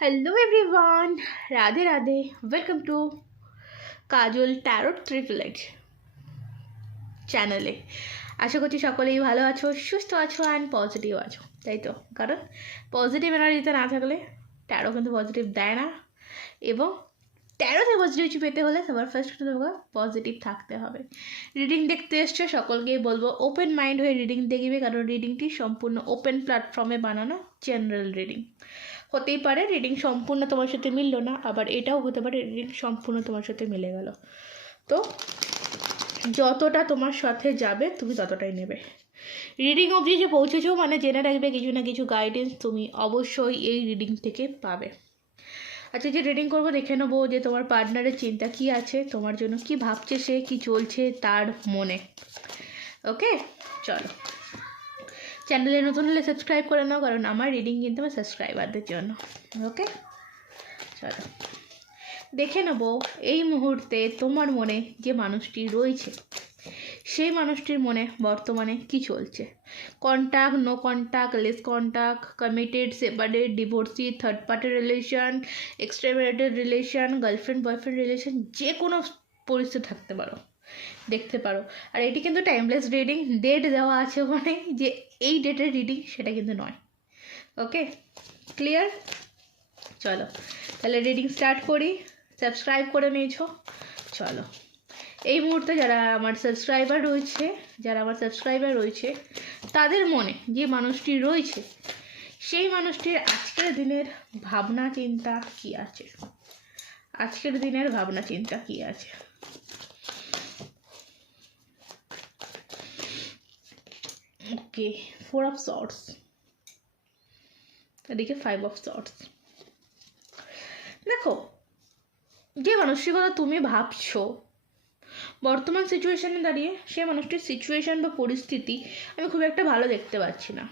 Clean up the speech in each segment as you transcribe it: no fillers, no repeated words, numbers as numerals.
Hello everyone, Radhe Radhe. Welcome to Kajal tarot triplet চ্যানেলে। আশা করছি সকলেই ভালো আছো, সুস্থ আছো অ্যান্ড পজিটিভ আছো, তাই তো? কারণ পজিটিভ এনার্জিতে না থাকলে ট্যারো কিন্তু পজিটিভ দেয় না, এবং ট্যারোতে পজিটিভ পেতে হলে সবার ফার্স্ট তোমাকে পজিটিভ থাকতে হবে। রিডিং দেখতে এসছো সকলকেই বলবো ওপেন মাইন্ড হয়ে রিডিং দেখবে, কারণ রিডিংটি সম্পূর্ণ ওপেন প্ল্যাটফর্মে বানানো জেনারেল রিডিং। হতেই পারে রিডিং সম্পূর্ণ তোমার সাথে মিললো না, আবার এটাও হতে পারে রিডিং সম্পূর্ণ তোমার সাথে মিলে গেল। তো যতটা তোমার সাথে যাবে তুমি ততটাই নেবে। রিডিং অবধি যে পৌঁছেছো মানে জেনে রাখবে কিছু না কিছু গাইডেন্স তুমি অবশ্যই এই রিডিং থেকে পাবে। আচ্ছা, যে রিডিং করবো দেখে নেবো যে তোমার পার্টনারের চিন্তা কী আছে, তোমার জন্য কি ভাবছে, সে কি চলছে তার মনে। ওকে, চলো। চ্যানেলে নতুন হলে সাবস্ক্রাইব করে নাও, কারণ আমার রিডিং কিন্তু আমার সাবস্ক্রাইবারদের জন্য। ওকে, চলো দেখে নেবো এই মুহূর্তে তোমার মনে যে মানুষটি রয়েছে সেই মানুষটির মনে বর্তমানে কি চলছে। Contact, no contact, less contact, committed, separate, divorcee, third party relation, extra marital relation, girlfriend boyfriend relation, যে কোনো পরিস্থিতি থাকতে পারো, দেখতে পারো। আর এটি কিন্তু টাইমলেস রিডিং, ডেট দেওয়া আছে ওখানে যে এই ডেটের রিডিং, সেটা কিন্তু নয়। ওকে, ক্লিয়ার? চলো তাহলে রিডিং স্টার্ট করি। সাবস্ক্রাইব করে নিয়েছো, চলো। এই মুহূর্তে যারা আমার সাবস্ক্রাইবার রয়েছে তাদের মনে যে মানুষটি রয়েছে সেই মানুষটির আজকের দিনের ভাবনা চিন্তা কী আছে, ওকে, 4 অফ সর্টস, এদিকে 5 অফ সর্টস। দেখো, যে মানুষটির কথা তুমি ভাবছো বর্তমান সিচুয়েশানে দাঁড়িয়ে সে মানুষটির সিচুয়েশান বা পরিস্থিতি আমি খুব একটা ভালো দেখতে পাচ্ছি না।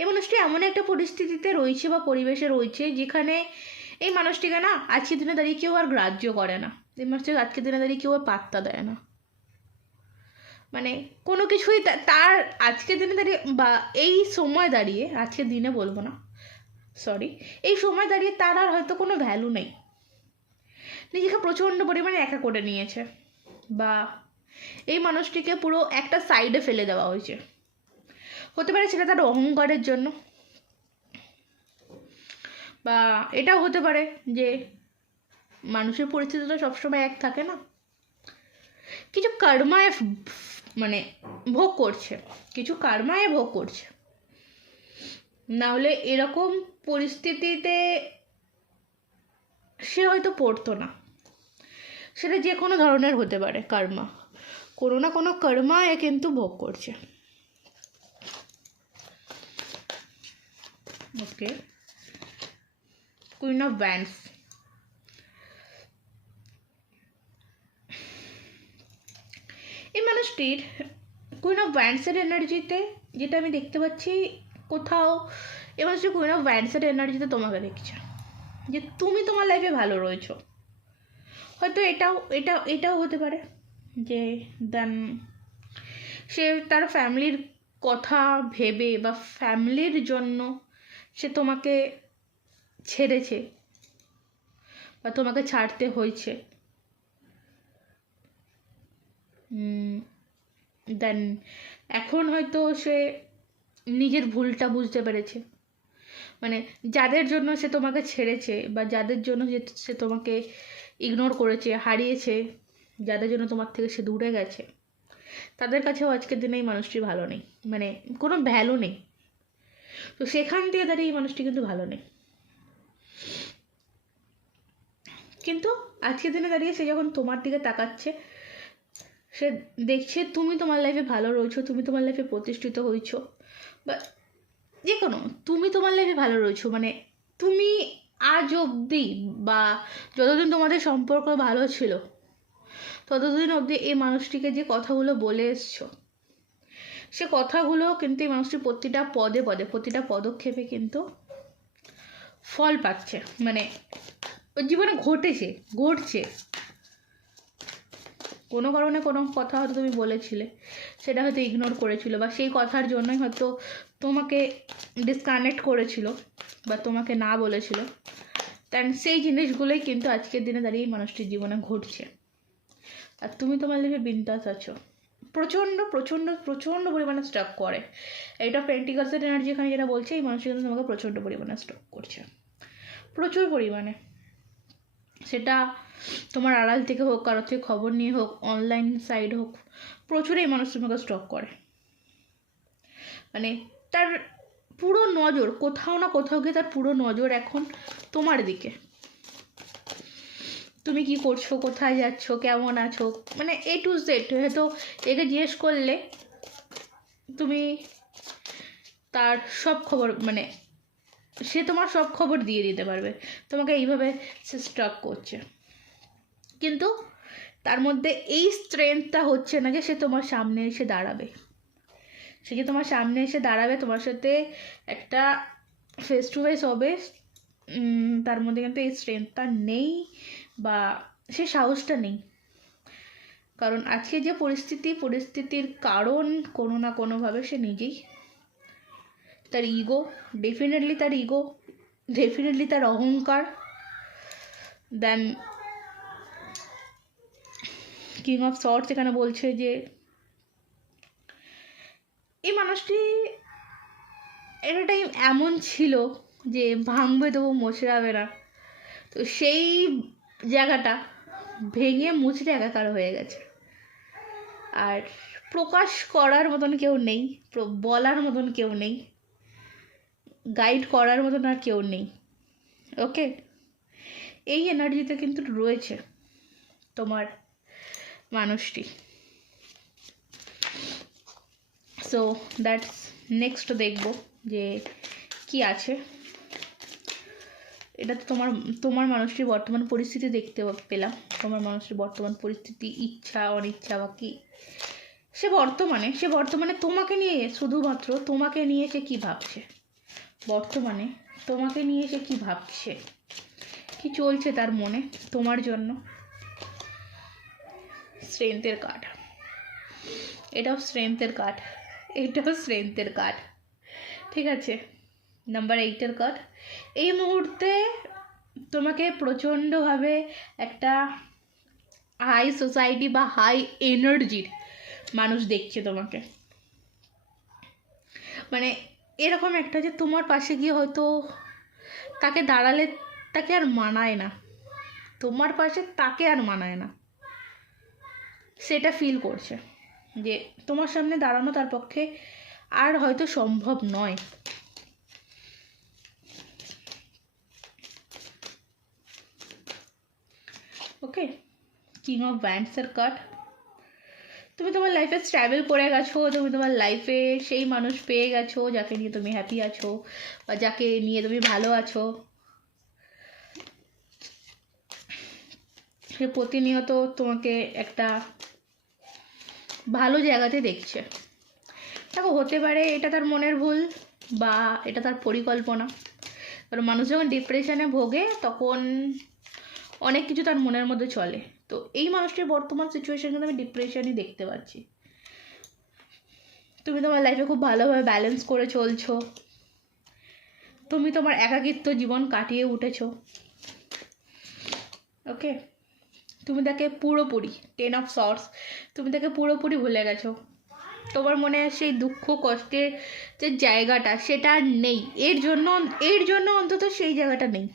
এই মানুষটি এমন একটা পরিস্থিতিতে রয়েছে বা পরিবেশে রয়েছে যেখানে এই মানুষটিকে না আজকের দিনে দাঁড়িয়ে কেউ আর গ্রাহ্য করে না, এই মানুষটিকে আজকের দিনে দাঁড়িয়ে কেউ আর পাত্তা দেয় না। মানে কোনো কিছুই তার আজকের দিনে দাঁড়িয়ে বা এই সময় দাঁড়িয়ে, আজকের দিনে বলবো না, সরি, এই সময় দাঁড়িয়ে তার আর হয়তো কোনো ভ্যালু নেই। নিজেকে প্রচণ্ড পরিমাণে একা করে নিয়েছে, বা এই মানুষটিকে পুরো একটা সাইডে ফেলে দেওয়া হয়েছে। হতে পারে সেটা তার অহংকারের জন্য, বা এটাও হতে পারে যে মানুষের পরিস্থিতি তো সবসময় এক থাকে না, কিছু কর্মায় মানে ভোগ করছে, না হলে এরকম পরিস্থিতিতে সে হয়তো পড়তো না। সেটা যে কোনো ধরনের হতে পারে, কর্মা, কোনো না কোনো কর্মা এ কিন্তু ভোগ করছে। ওকে, কুইন অফ ওয়ান্ডস, এই মানুষটির কুইন অফ ওয়ান্ডসের এনার্জিতে যেটা আমি দেখতে পাচ্ছি, কোথাও এই মানুষটি কুইন অফ ওয়ান্ডসের এনার্জিতে তোমাকে দেখছে যে তুমি তোমার লাইফে ভালো রয়েছো। হয়তো এটাও হতে পারে যে দেন সে তার ফ্যামিলির কথা ভেবে বা ফ্যামিলির জন্য সে তোমাকে ছেড়েছে বা তোমাকে ছাড়তে হয়েছে। দেন এখন হয়তো সে নিজের ভুলটা বুঝতে পেরেছে, মানে যাদের জন্য সে তোমাকে ছেড়েছে বা যাদের জন্য সে তোমাকে ইগনোর করেছে, হারিয়েছে, যাদের জন্য তোমার থেকে সে দূরে গেছে, তাদের কাছেও আজকের দিনে এই মানুষটি ভালো নেই, মানে কোনো ভ্যালু নেই। তো সেখান থেকে দাঁড়িয়ে এই মানুষটি কিন্তু ভালো নেই। কিন্তু আজকের দিনে দাঁড়িয়ে সে যখন তোমার দিকে তাকাচ্ছে, সে দেখছে তুমি তোমার লাইফে ভালো রয়েছো, তুমি তোমার লাইফে প্রতিষ্ঠিত হয়েছো, বা যে কোনো তুমি তোমার লাইফে ভালো রয়েছো, মানে তুমি আজ অবধি বা যতদিন তোমাদের সম্পর্ক ভালো ছিল ততদিন অবধি এই মানুষটিকে যে কথাগুলো বলে এসছো, সে কথাগুলো কিন্তু এই মানুষটি প্রতিটা পদে পদে প্রতিটা পদক্ষেপে কিন্তু ফল পাচ্ছে, মানে ওর জীবনে ঘটছে। কোনো কারণে কোনো কথা হয়তো তুমি বলেছিলে, সেটা হয়তো ইগনোর করেছিল, বা সেই কথার জন্যই হয়তো তোমাকে ডিসকানেক্ট করেছিল বা তোমাকে না বলেছিল, দেন সেই জিনিসগুলোই কিন্তু আজকের দিনে দাঁড়িয়ে এই মানুষটির জীবনে ঘটছে। আর তুমি তোমার লাইফে বিন্দাস আছো। প্রচণ্ড প্রচণ্ড প্রচণ্ড পরিমাণে স্টক করে। এইটা পেন্টিকালসের এনার্জি এখানে যেটা বলছে, এই মানুষটি কিন্তু তোমাকে প্রচণ্ড পরিমাণে স্টক করছে, প্রচুর পরিমাণে। সেটা তোমার আড়াল থেকে হোক, কারোর থেকে খবর নিয়ে হোক, অনলাইন সাইড হোক, প্রচুর এই মানুষ তোমাকে স্টক করে। মানে তার পুরো নজর কোথাও না কোথাও গিয়ে তার পুরো নজর এখন তোমার দিকে। তুমি কি করছো, কোথায় যাচ্ছ, কেমন আছো, মানে A to Z। হয়তো একে জিজ্ঞেস করলে তুমি তার সব খবর, মানে সে তোমার সব খবর দিয়ে দিতে পারবে। তোমাকে এইভাবে সে স্টক করছে, কিন্তু তার মধ্যে এই স্ট্রেংথটা হচ্ছে না যে সে তোমার সামনে এসে দাঁড়াবে। সে যে তোমার সামনে এসে দাঁড়াবে, তোমার সাথে একটা ফেস টু ফেস হবে, তার মধ্যে কিন্তু এই স্ট্রেংথটা নেই, বা সে সাহসটা নেই। কারণ আজকে যে পরিস্থিতির কারণ কোনো না কোনোভাবে সে নিজেই। তার ইগো, ডেফিনেটলি তার অহংকার। দেন কিং অফ সর্টস এখানে বলছে যে এই মানুষটি একটা টাইম এমন ছিল যে ভাঙবে তবু মোচড়াবে না। তো সেই জায়গাটা ভেঙে মুচড়ে একাকার হয়ে গেছে। আর প্রকাশ করার মতন কেউ নেই, বলার মতন কেউ নেই, গাইড করার মতন আর কেউ নেই। ওকে, এই এনার্জিতে কিন্তু রয়েছে তোমার মানুষটি। সো দ্যাটস নেক্সট দেখবো যে কি আছে। এটা তো তোমার মানুষটির বর্তমান পরিস্থিতি দেখতে পেলাম। তোমার মানুষটির বর্তমান পরিস্থিতি, ইচ্ছা অনিচ্ছা বা কি, সে বর্তমানে তোমাকে নিয়ে, শুধুমাত্র তোমাকে নিয়ে সে কী ভাবছে, বর্তমানে তোমাকে নিয়ে সে কী ভাবছে, কি চলছে তার মনে তোমার জন্য। স্ট্রেংথের কার্ড, এটাও স্ট্রেংথের কার্ড, ঠিক আছে। Number 8 card. এই মুহূর্তে তোমাকে প্রচণ্ডভাবে একটা হাই সোসাইটি বা হাই এনার্জির মানুষ দেখছে তোমাকে। মানে এরকম একটা যে তোমার পাশে গিয়ে হয়তো তাকে দাঁড়ালে তাকে আর মানায় না, তোমার পাশে তাকে আর মানায় না, সেটা ফিল করছে যে তোমার সামনে দাঁড়ানো তার পক্ষে আর হয়তো সম্ভব নয়। ওকে, কিং অফ ওয়ান্ডসের কার্ড। তুমি তোমার লাইফে ট্রাভেল করে গেছো, তুমি তোমার লাইফে সেই মানুষ পেয়ে গেছো যাকে নিয়ে তুমি হ্যাপি আছো বা যাকে নিয়ে তুমি ভালো আছো। সে প্রতিনিয়ত তোমাকে একটা ভালো জায়গাতে দেখছে। দেখো, হতে পারে এটা তার মনের ভুল বা এটা তার পরিকল্পনা। কারণ মানুষ যখন ডিপ্রেশনে ভোগে তখন অনেক কিছু তার মনের মধ্যে চলে। তো এই মানুষটির বর্তমান সিচুয়েশন কিন্তু আমি ডিপ্রেশনই দেখতে পাচ্ছি। তুমি তোমার লাইফে খুব ভালোভাবে ব্যালেন্স করে চলছো, তুমি তোমার একাকিত্ব জীবন কাটিয়ে উঠেছো। ওকে, তুমি তাকে পুরোপুরি 10 অফ সর্টস, তুমি তাকে পুরোপুরি ভুলে গেছো। তোমার মনে সেই দুঃখ কষ্টের যে জায়গাটা সেটা আর নেই, এর জন্য অন্তত সেই জায়গাটা নেই।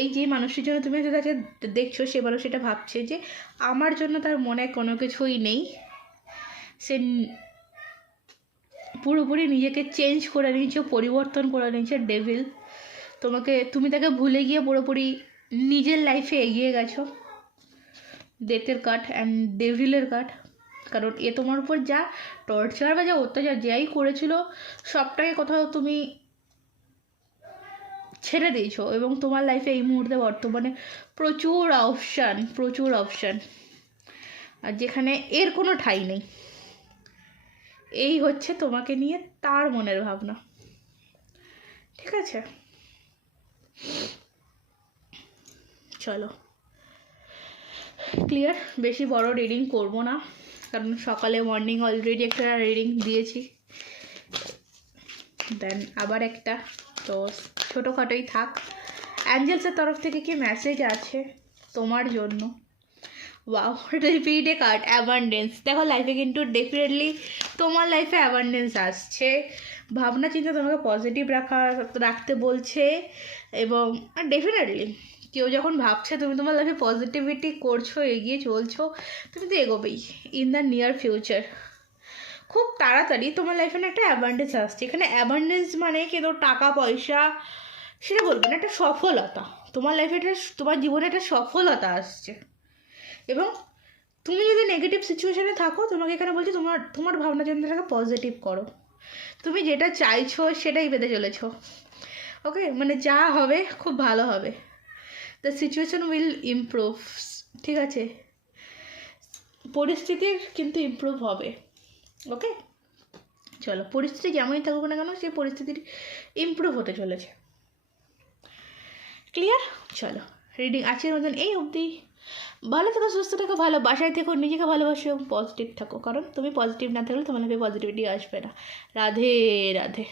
এই যে মানুষটির জন্য তুমি তাকে দেখছো, সে মানুষ সেটা ভাবছে যে আমার জন্য তার মনে কোনো কিছুই নেই। সে পুরোপুরি নিজেকে চেঞ্জ করে নিয়েছে, পরিবর্তন করে নিয়েছে ডেভিল। তুমি তাকে ভুলে গিয়ে পুরোপুরি নিজের লাইফে এগিয়ে গেছো। ডেথের কার্ড অ্যান্ড ডেভিলের কার্ড। কারণ এ তোমার উপর যা টর্চার বা যা অত্যাচার যাই করেছিল সবটাকে কোথাও তুমি ছেড়ে দিয়েছো, এবং তোমার লাইফে এই মুহূর্তে বর্তমানে প্রচুর অপশান, আর যেখানে এর কোনো ঠাঁই নেই। এই হচ্ছে তোমাকে নিয়ে তার মনের ভাবনা, ঠিক আছে। চলো, ক্লিয়ার। বেশি বড় রিডিং করবো না, কারণ সকালে মর্নিং অলরেডি একটা রিডিং দিয়েছি, দেন আবার একটা। তো ছোটোখাটোই থাক। অ্যাঞ্জেলসের তরফ থেকে কি মেসেজ আছে তোমার জন্য? ওয়াও, রিপিট এ কার্ড, অ্যাবান্ডেন্স। দেখো লাইফে কিন্তু ডেফিনেটলি তোমার লাইফে অ্যাবান্ডেন্স আসছে। ভাবনা চিন্তা তোমাকে পজিটিভ রাখতে বলছে, এবং ডেফিনেটলি কেউ যখন ভাবছে তুমি তোমার লাইফে পজিটিভিটি করছো, এগিয়ে চলছো, তুমি তো এগোবেই ইন দ্য নিয়ার ফিউচার। খুব তাড়াতাড়ি তোমার লাইফে না একটা অ্যাবান্ডেন্স আসছে। এখানে অ্যাবান্ডেন্স মানে কিন্তু টাকা পয়সা সেটা বলবো না, একটা সফলতা। তোমার লাইফে একটা, তোমার জীবনে একটা সফলতা আসছে। এবং তুমি যদি নেগেটিভ সিচুয়েশানে থাকো, তোমাকে এখানে বলছি তোমার ভাবনা চিন্তাটাকে পজিটিভ করো। তুমি যেটা চাইছো সেটাই পেতে চলেছো। ওকে, মানে যা হবে খুব ভালো হবে। The situation will improve. ঠিক আছে, পরিস্থিতির কিন্তু ইমপ্রুভ হবে। ওকে, চলো, পরিস্থিতি যেমনই থাকুক না কেন, সেই পরিস্থিতির ইমপ্রুভ হতে চলেছে। ক্লিয়ার? চলো, রিডিং আজকের মতন এই অবধি। ভালো থেকো, সুস্থ থেকো, ভালো বাসায় থেকো, নিজেকে ভালোবাসো এবং পজিটিভ থাকো, কারণ তুমি পজিটিভ না থাকলে তোমার লাইফে পজিটিভিটি আসবে না। রাধে রাধে।